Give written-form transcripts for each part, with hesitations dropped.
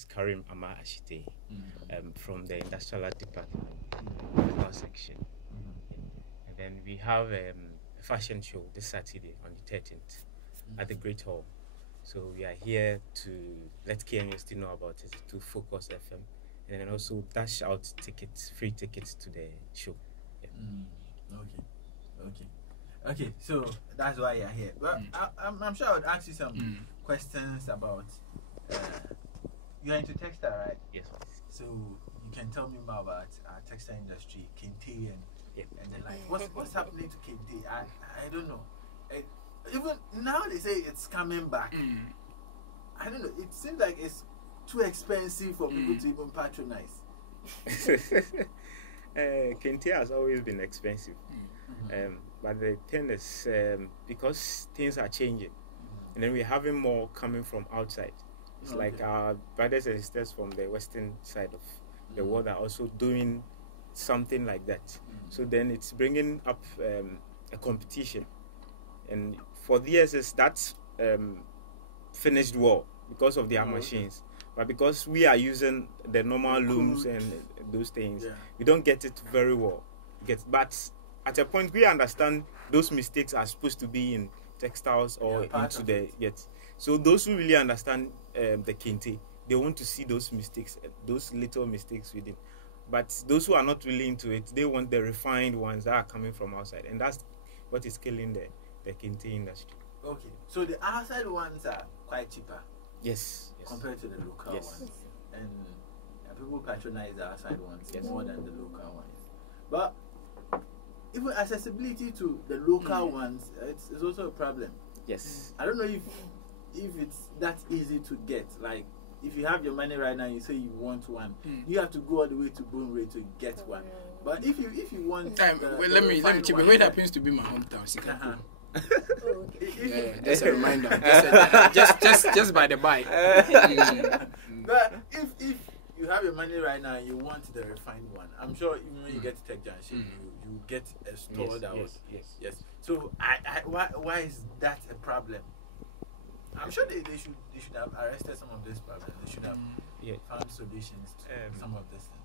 is Karim Ama Ashite from the Industrial Art Department, Medical Section. And then we have a fashion show this Saturday on the 13th at the Great Hall. So we are here to let KNUST know about it, to Focus FM, and then also dash out tickets, free tickets to the show. Okay, so that's why you're here. Well, I'm sure I would ask you some questions about. You're into textile, right? Yes. So you can tell me more about our textile industry, Kente, and the like. What's happening to Kente? I don't know. Even now they say it's coming back. I don't know. It seems like it's too expensive for people to even patronize. Kente has always been expensive. But the thing is, because things are changing, and then we're having more coming from outside. It's like our brothers and sisters from the western side of the world are also doing something like that. So then it's bringing up a competition. And for the years, that's finished well because of their machines. But because we are using the normal looms and those things, we don't get it very well. But at a point, we understand those mistakes are supposed to be in textiles or into the So those who really understand the Kente, they want to see those mistakes, those little mistakes within. But those who are not really into it, they want the refined ones that are coming from outside, and that's what is killing the Kente industry. Okay, so the outside ones are quite cheaper. Yes. Compared to the local ones, and people patronize the outside ones more than the local ones. But even accessibility to the local ones, it's also a problem. Yes. I don't know if it's that easy to get. Like, if you have your money right now, you say you want one, you have to go all the way to Boonray to get one. But if you want, let me check. It happens to be my hometown. Just a reminder. just by the by. But if you have your money right now and you want the refined one, I'm sure even when you get to Tech Junction, you get a store that would. Yes. So why is that a problem? I'm sure they should have arrested some of this problem. They should have found solutions to some of these things.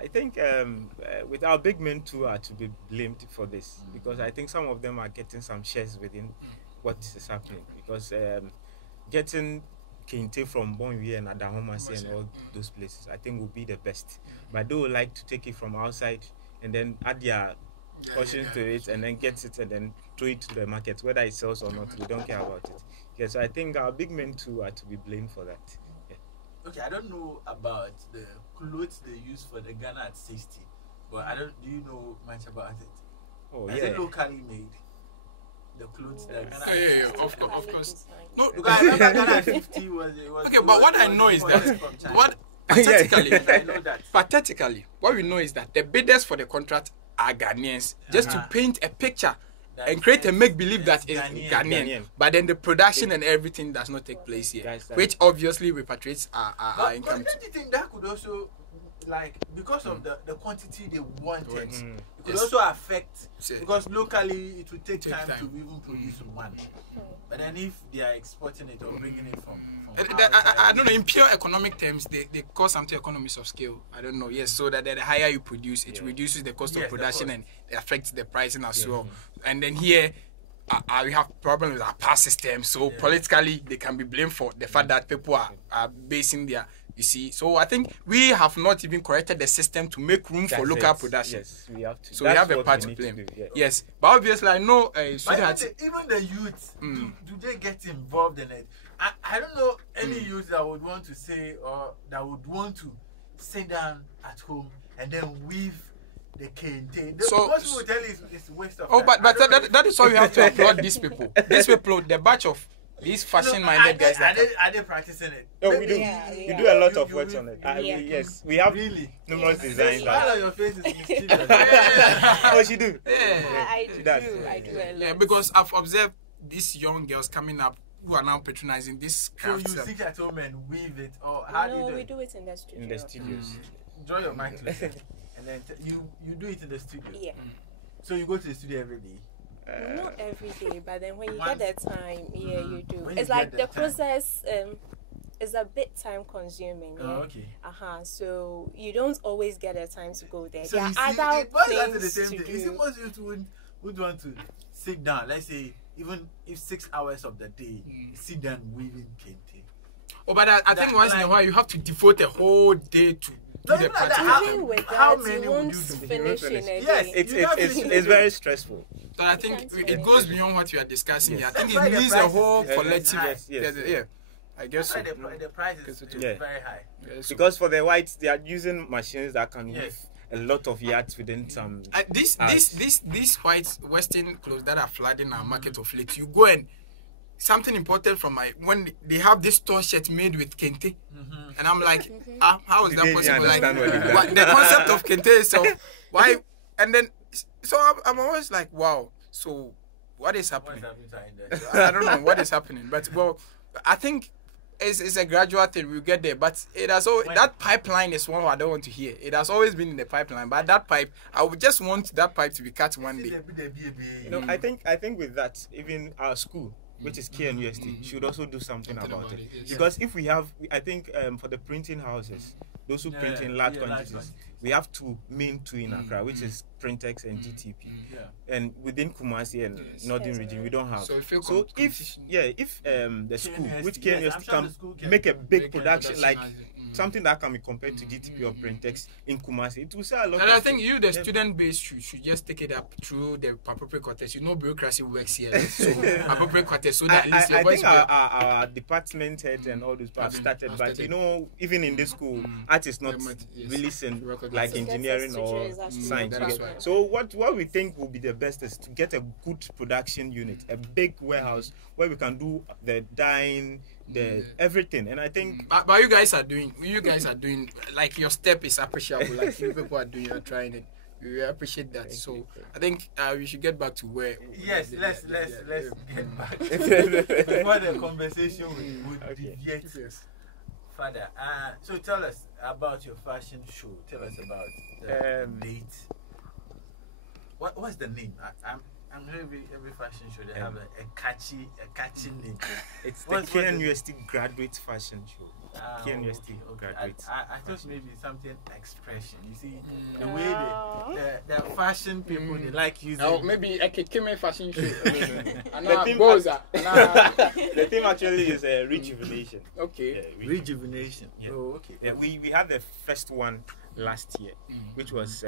I think with our big men too are to be blamed for this, because I think some of them are getting some shares within what is happening, because getting Kente from Bonwie and Adahomasi and all those places I think would be the best, but they would like to take it from outside and then add their portions to it and then get it and then throw it to the market, whether it sells or not, we don't care about it. So I think our big men too are to be blamed for that. Okay, I don't know about the clothes they use for the Ghana at 60, but do you know much about it? Is it locally made? The clothes that Ghana at 60? Of course. No, because I remember Ghana at 50 was okay, but what I know is that pathetically, what we know is that the bidders for the contract are Ghanaians, just to paint a picture and create a make-believe that is Ghanaian. But then the production and everything does not take place here, which obviously repatriates our income. But don't you think that could also, like, because of the quantity they wanted, it could also affect, because locally it would take time to even produce one. But then if they are exporting it or bringing it from I don't know, in pure economic terms, they call something economies of scale. I don't know. Yes, so that the higher you produce, it reduces the cost of production and it affects the pricing as well. And then here, we have problems with our past system. So politically, they can be blamed for the fact that people are basing their, you see. So I think we have not even corrected the system to make room for local production. Yes, we have to. So we have a part to play. Yes, but obviously I know even the youth, do they get involved in it? I don't know any youth that would want to say or that would want to sit down at home and then weave the Kente. Most people tell you it's waste of time. But that is why we have to applaud these people. These people, the batch of these fashion-minded guys. Are they practicing it? No, we do. We do a lot of work on it. Yes, we have numerous designs. The smile on your face is mysterious. Oh, she do. I do a lot. Yeah, because I've observed these young girls coming up who are now patronizing this craft. So you sit at home and weave it, or how do you do it? No, we do it in the studio. In the studios. Draw your mic to the and then you do it in the studio. Yeah. So you go to the studio every day? Not every day, but then when you get the time, you do. When It's like the process. it's a bit time consuming. Yeah? Oh, okay. So you don't always get the time to go there. So there you are see, other the things same to thing. You see, do. most youth would want to sit down. Let's say even if 6 hours of the day, sit down weaving kente. Oh, but I think once in a while you have to devote a whole day to do the practice. Even with How that, many you would won't you do? finish in a Yes, day. It's very stressful. But I think it goes beyond what we are discussing here. I think That's it why the needs a price whole is collective. yes. Yeah, I guess so. The price is very high. Yes. Because for the whites, they are using machines that can Yes. weave a lot of yards within some. These white Western clothes that are flooding our market of late, you go and something important from when they have this store shirt made with kente, and I'm like, how is that possible? Like, the concept of kente itself, why? And then so I'm always like, wow. So what is happening? I don't know what is happening, but well, I think it's a gradual thing. We'll get there, but it has always, that pipeline is one I don't want to hear. It has always been in the pipeline, but that pipe, I would just want that pipe to be cut one day. I think with that, even our school, which is KNUST, should also do something about it. Yes. Because if we have, I think for the printing houses, those who print in large quantities, we have two main in Accra, which is Printex and GTP. And within Kumasi and Northern region, we don't have. So if the school, which KNUST can make a big production, like something that can be compared to GTP or Printex in Kumasi, it will sell a lot. And I think the student base should just take it up through the appropriate quarters. You know, bureaucracy works here, so appropriate quarters. So that at least your voice. Our department head and all those have started, but you know, even in this school, art is not really seen like engineering or science. So what we think will be the best is to get a good production unit, a big warehouse where we can do the dyeing, the everything. And I think but you guys are doing like your step is appreciable. Like you people are doing, you're trying it. We appreciate that. So I think we should get back to where. Yes, let's get back before the conversation would deviate. Yes. Father, so tell us about your fashion show. Tell us about the date. What's the name? I'm sure every fashion show they have a catchy name. It's the KNUST Graduate Fashion Show. KNUST Graduate. I thought maybe something expression. You see, the way the fashion people they like using. Oh, maybe a Kikime fashion show. The theme actually is Rejuvenation. Okay. Rejuvenation. Yeah. Oh, okay. Yeah, we had the first one last year, which was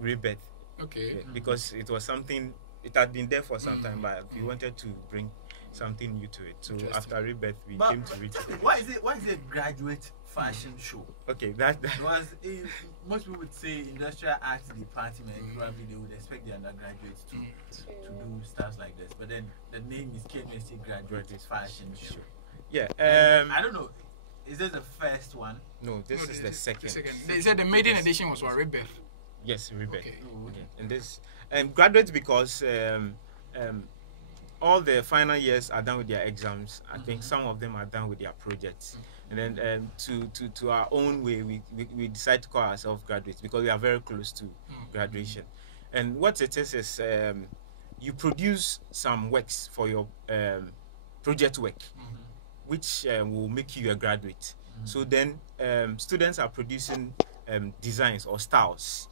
Rebirth. Okay. Yeah, because it was something, it had been there for some time, but we wanted to bring something new to it. So after Rebirth, we came to Rejuvenation. Why is it graduate fashion show? Okay, that was most people would say industrial arts department. Probably they would expect the undergraduates to do stuff like this, but then the name is KNUST Graduate Fashion Show. Yeah. I don't know. Is this the first one? No, this is the second. They said the maiden edition was what, Rebirth? Yes, Rebirth. Okay. And this graduates because all the final years are done with their exams. I think some of them are done with their projects. And then to our own way, we decide to call ourselves graduates because we are very close to graduation. And what it is you produce some works for your project work, which will make you a graduate. So then students are producing designs or styles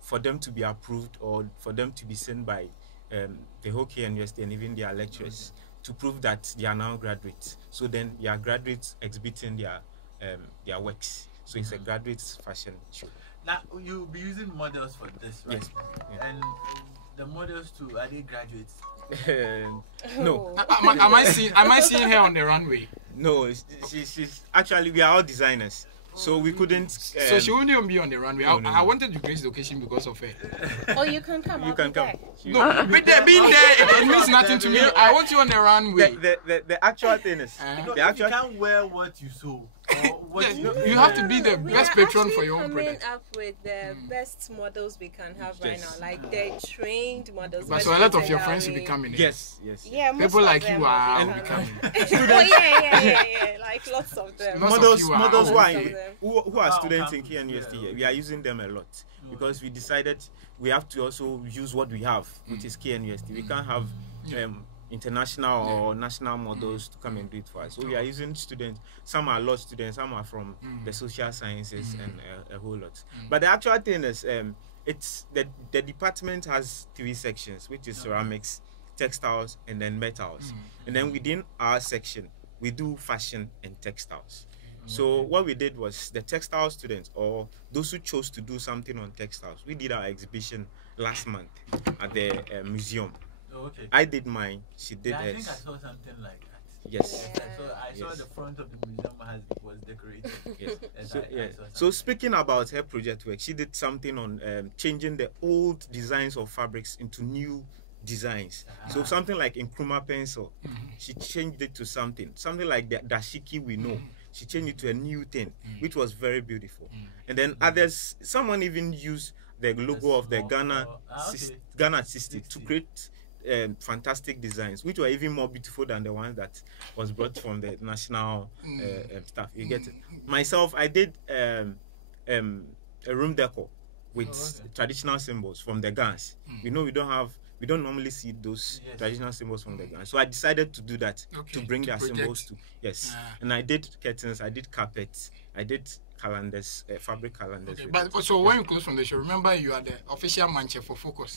for them to be approved or for them to be seen by the whole KNUST and even their lecturers to prove that they are now graduates. So then they are graduates exhibiting their works. So it's a graduates fashion show. Now you'll be using models for this, right? Yes. Yeah. And the models too, are they graduates? No. Am I seeing her on the runway? No, she's actually, we are all designers. So we couldn't. So she wouldn't even be on the runway. No. I wanted to grace the occasion because of her. Oh, you can come. You can come. No, but being there, it means nothing to me. I want you on the runway. The actual thing is, the actual. You can't wear what you sew. You have to be the best patron for your own product. We're coming up with the best models we can have right now, like the trained models. But so a lot of your friends will be coming. Yes. Yeah, people like you are becoming. Oh yeah, like lots of them. Models who are students in KNUST here, we are using them a lot because we decided we have to also use what we have, which is KNUST. We can't have international or national models to come and do it for us. So we are using students. Some are law students, some are from the social sciences, and a whole lot. But the actual thing is, it's the department has 3 sections, which is ceramics, textiles, and then metals. And then within our section, we do fashion and textiles. So what we did was the textile students, or those who chose to do something on textiles, we did our exhibition last month at the museum. I did mine, she did hers. I think I saw something like that. Yes. I saw the front of the museum was decorated. Yes. So speaking about her project work, she did something on changing the old designs of fabrics into new designs. So something like Nkrumah pencil, she changed it to something like the dashiki we know. She changed it to a new thing, which was very beautiful. And then others, someone even used the logo of the Ghana 60 to create fantastic designs, which were even more beautiful than the ones that was brought from the national stuff. You get it? Myself, I did a room decor with traditional symbols from the Ghans. We know we don't normally see those traditional symbols from the Ghana. So I decided to do that, to bring their symbols to, and I did curtains, I did carpets, I did calendars, fabric calendars. But so when you close from the show, remember you are the official manche for Focus.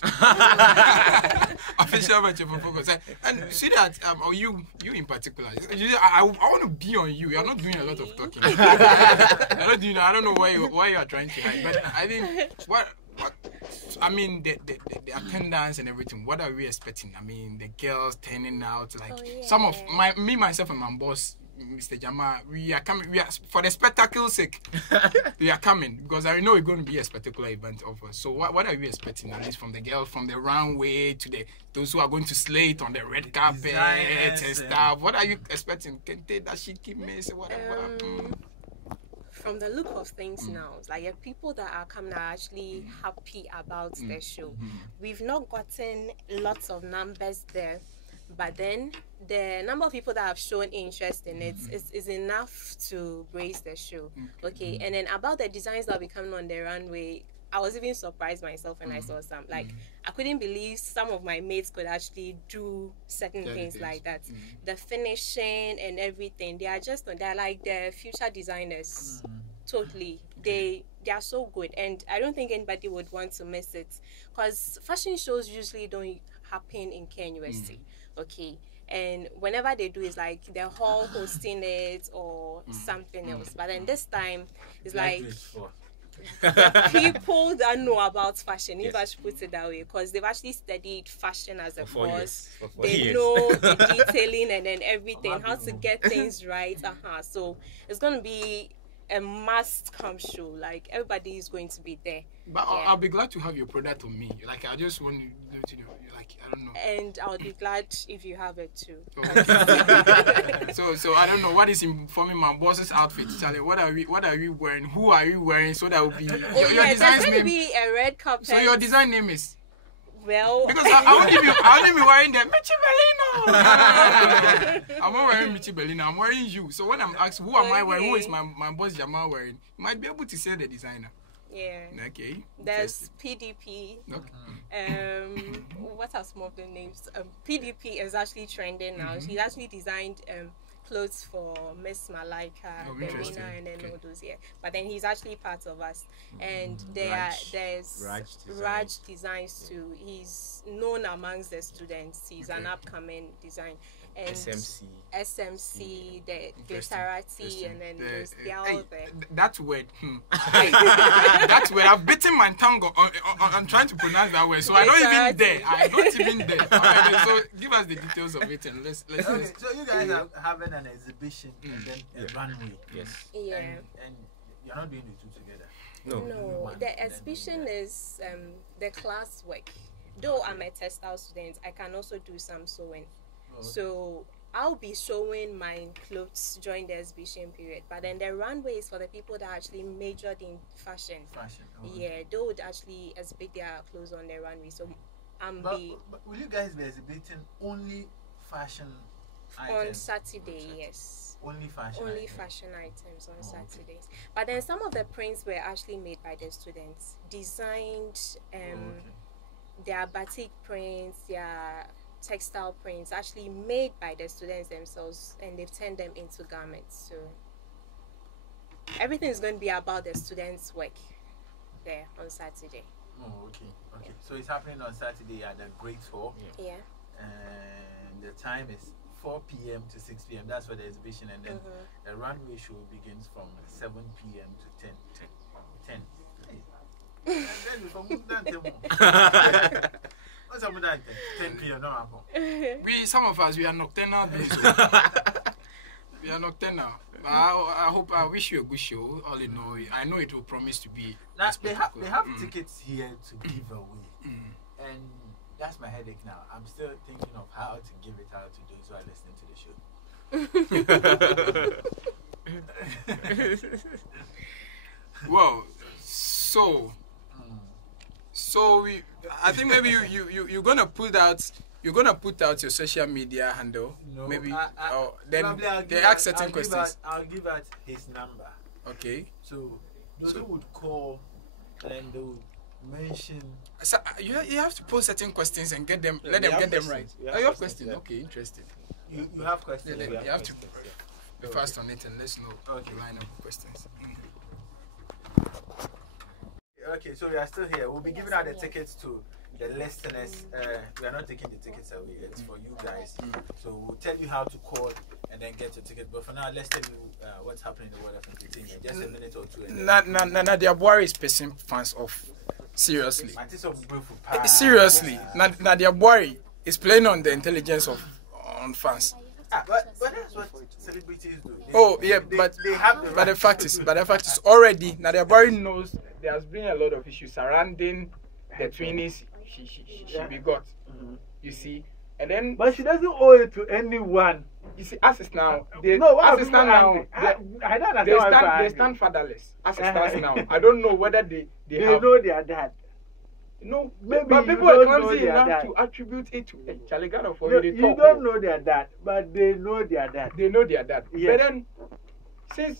Official manche for Focus. And see that, or you in particular, I want to be on you. You're not doing a lot of talking. You're not doing, I don't know why you are trying to hide, but I think what I mean, the attendance and everything, what are we expecting? I mean, the girls turning out, like some of myself and my boss, Mr. Jama, we are coming, for the spectacle's sake, we are coming, because I know it's going to be a spectacular event of us. So what are we expecting, at least from the girls, from the runway to those who are going to slay it on the red carpet and stuff? What are you expecting? Kente, Dashiki, Mese, whatever? From the look of things now, it's like the people that are coming are actually happy about the show. We've not gotten lots of numbers there, but then the number of people that have shown interest in it is enough to raise the show. Okay, and then about the designs that will be coming on the runway, I was even surprised myself when I saw some. Like, I couldn't believe some of my mates could actually do certain things like that. The finishing and everything, they're like the future designers. Totally. They are so good, and I don't think anybody would want to miss it, because fashion shows usually don't happen in KNUST. Okay, and whenever they do, it's like the hall hosting it or something else. But then this time, it's like the people that know about fashion, if I should put it that way, because they've actually studied fashion as a course. They know the detailing and then everything, how to get things right. So it's going to be a must-come show. Like, everybody is going to be there. But I'll be glad to have your product on me. Like, I just want you to know, like, I don't know. And I'll be glad if you have it too. So I don't know what is informing my boss's outfit, Charlie. What are we wearing? Who are you wearing? So that will be your design name. There's going to be a red carpet. So your design name is. Well, because I won't be wearing the Michi Bellino. I'm not wearing Michi Bellino. I'm wearing you. So when I'm asked who am I wearing, who is my boss Jamal wearing, you might be able to say the designer. Yeah. Okay. There's PDP. Okay. What are some of the names? PDP is actually trending now. She actually designed clothes for Miss Malaika, Verena, and then all those. But then he's actually part of us, and there's Raj Designs too. He's known amongst the students. He's an upcoming design. And SMC, the Glitterati, and then they're all there. That word, that word, I've bitten my tongue I'm trying to pronounce that word, so I'm not even there. Right, so give us the details of it and let's okay, so you guys are having an exhibition and then a runway. Yes. Yeah. And you're not doing the two together. No. The exhibition is the class work. Though I'm a textile student, I can also do some sewing. So I'll be showing my clothes during the exhibition period, but then the runway is for the people that actually majored in fashion. Yeah, they would actually exhibit their clothes on the runway. So but will you guys be exhibiting only fashion items? On Saturday? Yes. Only fashion items on Saturdays. But then some of the prints were actually made by the students, designed their batik prints, their textile prints actually made by the students themselves, and they've turned them into garments. So everything is going to be about the students' work there on Saturday. Oh, okay. Okay. Yeah. So it's happening on Saturday at the Great Hall. Yeah. And the time is 4 p.m. to 6 p.m. That's for the exhibition. And then the runway show begins from 7 p.m. to 10. What's up with that? 10 p.m. No, some of us, we are nocturnal. We are nocturnal. I wish you a good show. All in all, I know it will promise to be. Now, they have tickets here to give away. And that's my headache now. I'm still thinking of how to give it out to those who are listening to the show. Well, so I think maybe you're gonna put out your social media handle. No, maybe then they ask certain questions. I'll give out his number. Okay. So those who would call, and they would mention. So you have to pose certain questions and get them. Let them get them right. You have questions. Yeah. Okay, interesting. You have questions. You have to be fast on it and let's know the line of questions. Okay, so we are still here. We'll be giving out the tickets to the listeners. We are not taking the tickets away. It's for you guys. So we'll tell you how to call and then get your ticket. But for now, let's tell you what's happening in the world of entertainment. Just a minute or two. Nadia Buari is pissing fans off. Seriously. Seriously. Nadia Buari is playing on the intelligence of fans. But that's what celebrities do. But the fact is already Nadia Buari knows there has been a lot of issues surrounding the twinnies she begot. You see, and then but she doesn't owe it to anyone. You see, as it's now, they stand fatherless. As it stands now, I don't know whether they know their dad. No, maybe but people are clumsy enough to attribute it to Charlie Gano for you. You don't know their dad, but they know their dad. They know their dad. Yes. But then, since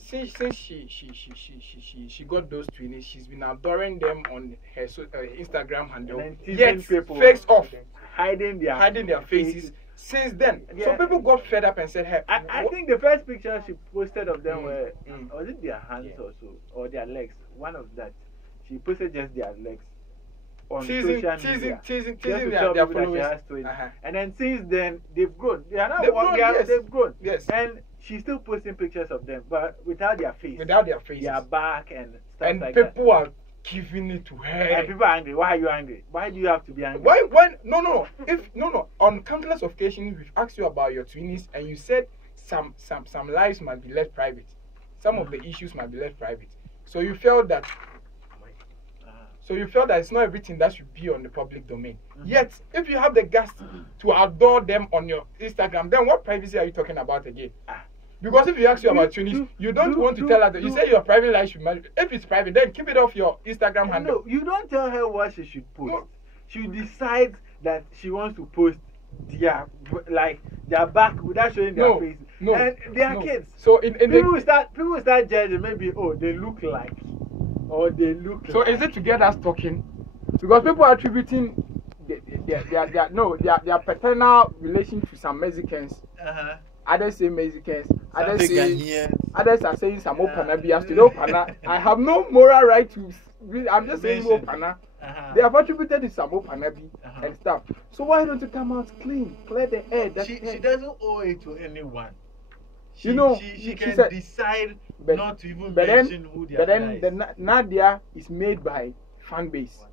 she got those twins, she's been adoring them on her Instagram handle. Yet face off, hiding their faces. Since then, so people got fed up and said, "Hey, I think the first picture she posted of them were was it their hands or so, or their legs? One of that. She posted just their legs. On social media, teasing their followers. And then since then, they've grown. They are now they've grown. Yes. And she's still posting pictures of them, but without their face. Without their faces. Their back and stuff and like that. And people are giving it to her. And people are angry. Why are you angry? Why do you have to be angry? Why? No. On countless occasions, we've asked you about your twinnies, and you said some lives might be left private. Some of the issues might be left private. So you felt that. So you felt that it's not everything that should be on the public domain. Yet, if you have the guts to adore them on your Instagram, then what privacy are you talking about again? Because if you ask you about twinnies, you don't want to tell her that you say your private life should matter. If it's private, then keep it off your Instagram handle. No, you don't tell her what she should post. No. She decides that she wants to post their back without showing their faces. No, and they are kids. So people start judging. Maybe they look like. Or they look so is it to get us talking? Because people are attributing their paternal relation to some Mexicans. Others say Mexicans. Others are saying some Opana. I have no moral right to. I'm just saying Opana. They have attributed to some Opanabi and stuff. So why don't you come out clean, clear the air? She doesn't owe it to anyone. She can said, decide not to even mention who they are. But then Nadia is made by fan base.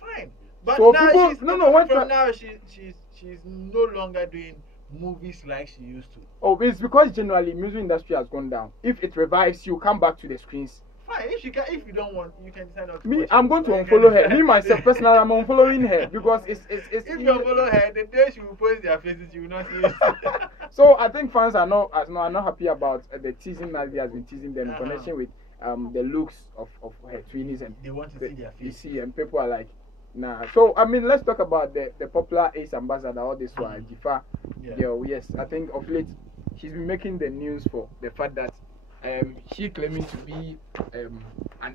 Fine. But so now people, now she's no longer doing movies like she used to. Oh, it's because generally music industry has gone down. If it revives, you come back to the screens. Fine. If you don't want, you can decide not to. Me, I'm going to unfollow her. Me myself personally, I'm unfollowing her because it's. If you unfollow her, the day she will post their faces, you will not see it. So I think fans are not happy about the teasing Nadia has been teasing them in connection with the looks of her twinnies, and they want to see their faces. You see, and people are like, nah. So I mean, let's talk about the popular AIDS ambassador. All this one, Dzifar. Yes, I think of late she's been making the news for the fact that she claiming to be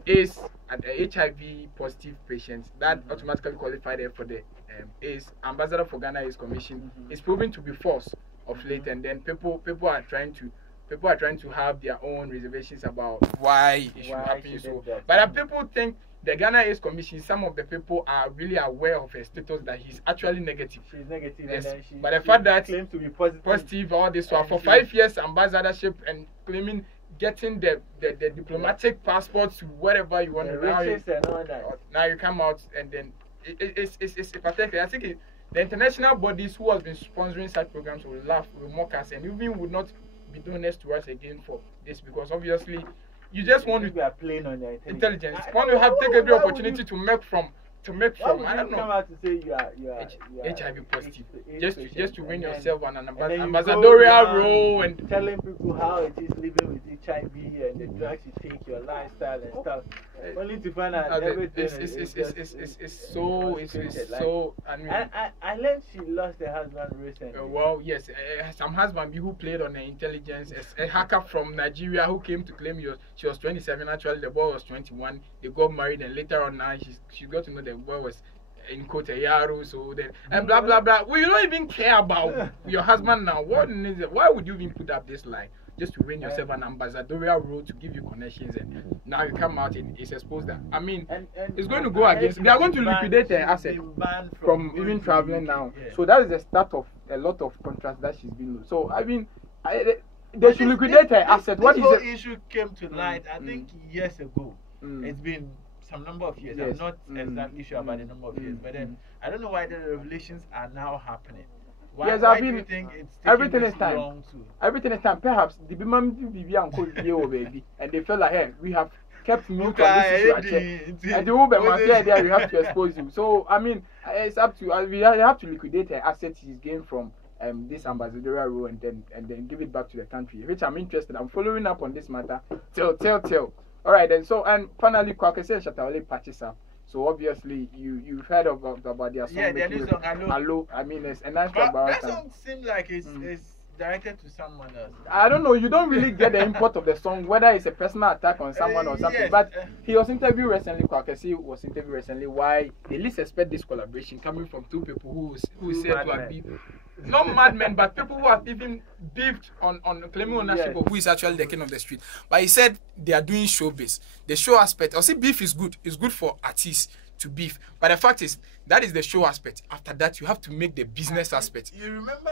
AIDS and HIV positive patient that automatically qualified there for the AIDS Ambassador for Ghana AIDS Commission is proven to be false of late, and then people are trying to have their own reservations about why it should happen. So, but people think the Ghana AIDS Commission, some of the people are really aware of her status that he's actually negative. She's negative, yes. And then but the fact that claims to be positive, all this for 5 years ambassadorship and claiming getting the diplomatic passport to wherever you want to go. Now you come out and then it's pathetic. I think the international bodies who have been sponsoring such programs will laugh, will mock us, and even would not be donors to us again for this, because obviously you just want to be playing on your intelligence. Want to have take every opportunity to make from. I don't know. Come out to say you are HIV positive, just to win yourself an ambassadorial role and telling people how it is living with HIV and the drugs you take, your lifestyle and stuff. Only to find out everything it's so. I mean, I learned she lost her husband recently. Well, yes, some husband who played on the intelligence, a hacker from Nigeria who came to claim she was 27. Actually, the boy was 21. They got married, and later on now she got to know the boy was in Koteyaru, so then and blah blah blah. Well, you don't even care about your husband now. What is it? Why would you even put up this lie? Just to win yourself an ambassadorial role to give you connections, and now you come out and it's exposed that. I mean, it's going to go against. They are going to liquidate their asset from even traveling now. Yeah. So that is the start of a lot of contracts that she's been losing. So I mean, they should liquidate her asset. What is the issue came to light? I think years ago. It's been some number of years. Yes. I'm not exactly sure about the number of years, but then I don't know why the revelations are now happening. Why do you think it's everything is time? Everything is time. Perhaps the BB and baby, and they felt like, hey, we have kept mute on this issue. And the woman must say there, we have to expose you. So I mean, it's up to we have to liquidate her assets she's gained from this ambassadorial role and then give it back to the country. Which I'm interested. I'm following up on this matter. Tell. All right then. So and finally, Kwaw Kese and Shatta Wale patches up. So obviously you've heard about their song. Yeah, their new song Hello. I mean, it's a nice track. That song seems like it's directed to someone else. I don't know. You don't really get the import of the song, whether it's a personal attack on someone or something. Yes. But he was interviewed recently. Kwaw Kese was interviewed recently. Why they least expect this collaboration coming from two people who said to have been not madmen, but people who have even beefed on claiming ownership of who is actually the king of the street. But he said they are doing showbiz. The show aspect, or see, beef is good. It's good for artists to beef. But the fact is, that is the show aspect. After that, you have to make the business aspect. You remember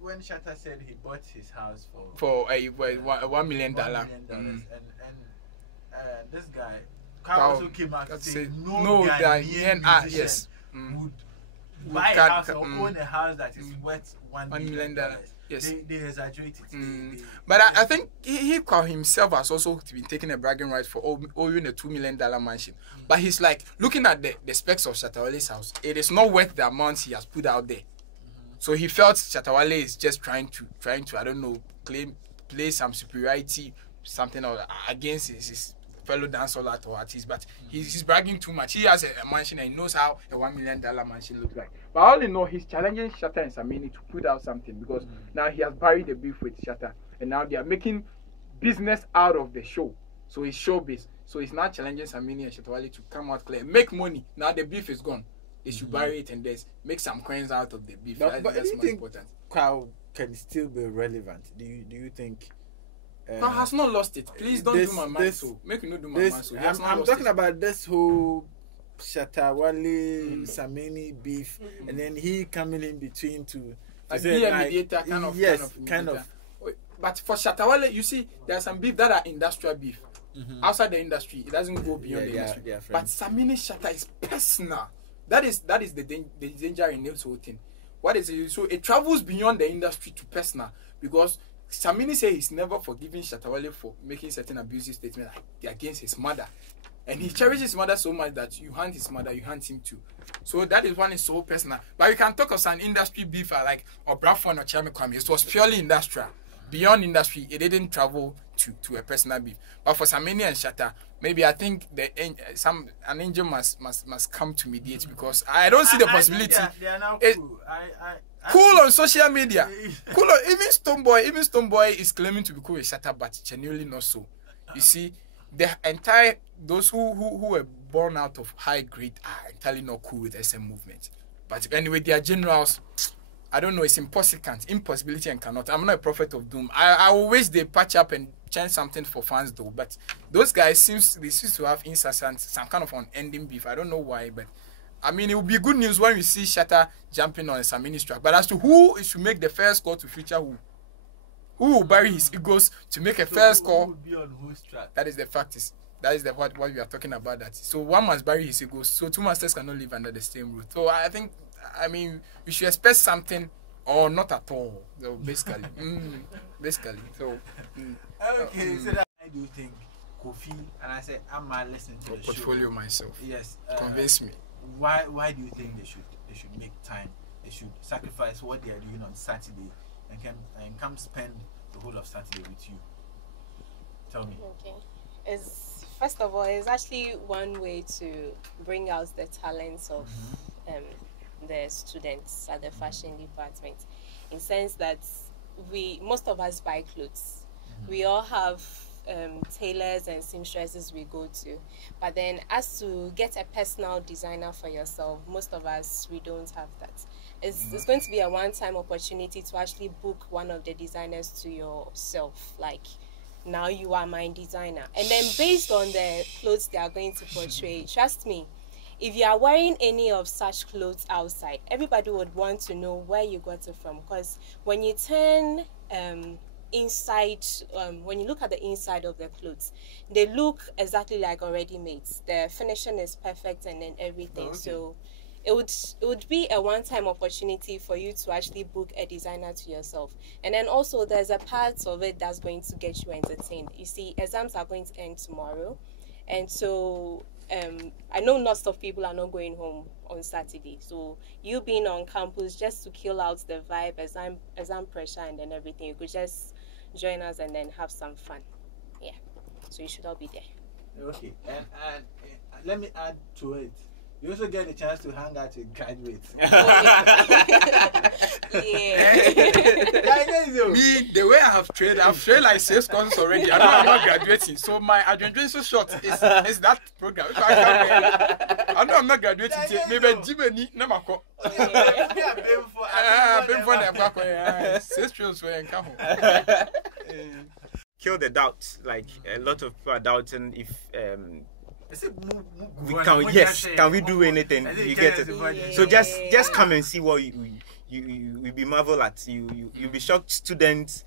when Shatta said he bought his house for $1 million? And this guy also came out to say no Ghanaian artist would buy a house or own a house that is worth $1 million. Yes. They exaggerate it. But I think he himself has also been taking a bragging right for owning a $2 million mansion. But he's like, looking at the specs of Shatta Wale's house, it is not worth the amount he has put out there. So he felt Shatta Wale is just trying to I don't know, play some superiority, something or against his fellow dancehall artist, but he's bragging too much. He has a mansion and he knows how a $1 million mansion looks like. But all in all, he's challenging Shatta and Samini to put out something, because now he has buried the beef with Shatta, and now they are making business out of the show. So it's showbiz. So he's now challenging Samini and Shatta Wale to come out clear, make money. Now the beef is gone. They should bury it and make some coins out of the beef. But that's do you think Kwaw can still be relevant? Do you think? Kwaw has not lost it. Please don't do my man so. Make you not do my man so. I'm talking about this whole Shatta Wale, Samini beef, and then he coming in between to be a mediator, kind of. But for Shatta Wale, you see, there are some beef that are industrial beef. Outside the industry, it doesn't go beyond the industry. But Samini Shatta is personal. That is the danger in this whole thing. What is it? So it travels beyond the industry to personal, because Samini says he's never forgiven Shatta Wale for making certain abusive statements against his mother. And he cherishes his mother so much that you hunt his mother, you hunt him too. So that is one is so personal. But we can talk of some industry beef like Obrafon or Chami Kwame. It was purely industrial. Beyond industry, it didn't travel to a personal beef. But for Samini and Shatta, maybe I think an angel must come to mediate, because I don't see the possibility. They are now cool. Cool on social media. Cool on, even Stonebwoy is claiming to be cool with Shatta, but genuinely not so. You see, the entire those who were born out of high grade are entirely not cool with SM movement. But anyway, they are generals. I don't know, it's impossibility and cannot. I'm not a prophet of doom. I wish they patch up and change something for fans though. But those guys seem to have incessant some kind of unending beef. I don't know why, but I mean, it will be good news when we see Shatta jumping on Samini's track. But as to who should make the first call to feature who will bury his egos to make a first call? Who will be on whose track? That is the fact. That is what we are talking about. That so one must bury his egos. So two masters cannot live under the same roof. So I mean, we should expect something or not at all. So basically, basically. So okay. So that why do you think Kofi and I said I'm listening to the portfolio show myself? Yes. Convince me. Why do you think they should make time? They should sacrifice what they are doing on Saturday and come spend the whole of Saturday with you. Tell me. Okay. First of all, it's actually one way to bring out the talents of the students at the fashion department, in sense that most of us buy clothes. We all have tailors and seamstresses we go to, but then as to get a personal designer for yourself, most of us, we don't have that. It's going to be a one-time opportunity to actually book one of the designers to yourself, like, now you are my designer. And then based on the clothes they are going to portray, trust me, if you are wearing any of such clothes outside, everybody would want to know where you got it from. Because when you turn inside, when you look at the inside of the clothes, they look exactly like already made. The finishing is perfect and then everything. Okay. So it would be a one-time opportunity for you to actually book a designer to yourself. And then also there's a part of it that's going to get you entertained. You see, exams are going to end tomorrow, and so I know lots of people are not going home on Saturday. So you being on campus just to kill out the vibe, exam pressure and then everything, you could just join us and then have some fun. Yeah. So you should all be there. Okay. And let me add to it. You also get a chance to hang out with graduates. Me, the way I've trained like 6 courses already. I know I'm not graduating, so my graduation short is that program. If I know I'm not graduating, maybe Jimmy Namako. Kill the doubts. Like a lot of people are doubting if can we do anything? You get it. So just come and see what you be marvel at. You'll be shocked. Students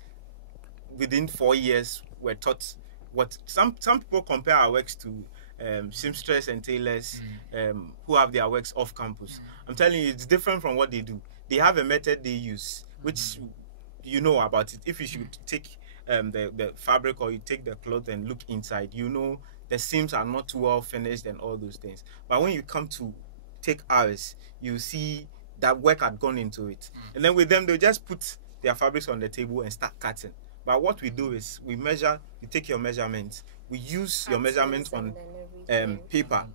within 4 years were taught what some people compare our works to seamstress and tailors who have their works off campus. I'm telling you, it's different from what they do. They have a method they use, which you know about it. If you should take the fabric or you take the cloth and look inside, you know the seams are not too well finished and all those things. But when you come to take ours, you see that work had gone into it. And then with them, they'll just put their fabrics on the table and start cutting. But what we do is we measure, we take your measurements, we use your measurements on paper.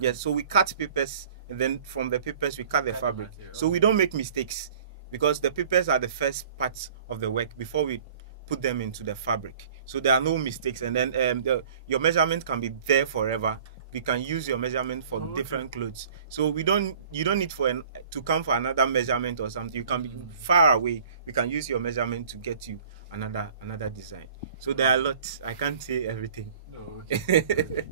Yes, so we cut papers, and then from the papers, we cut the fabric. So we don't make mistakes, because the papers are the first parts of the work before we put them into the fabric. So there are no mistakes, and then your measurement can be there forever. We can use your measurement for different clothes. So you don't need to come for another measurement or something. You can be far away. We can use your measurement to get you another design. So there are a lot. I can't say everything. No, okay.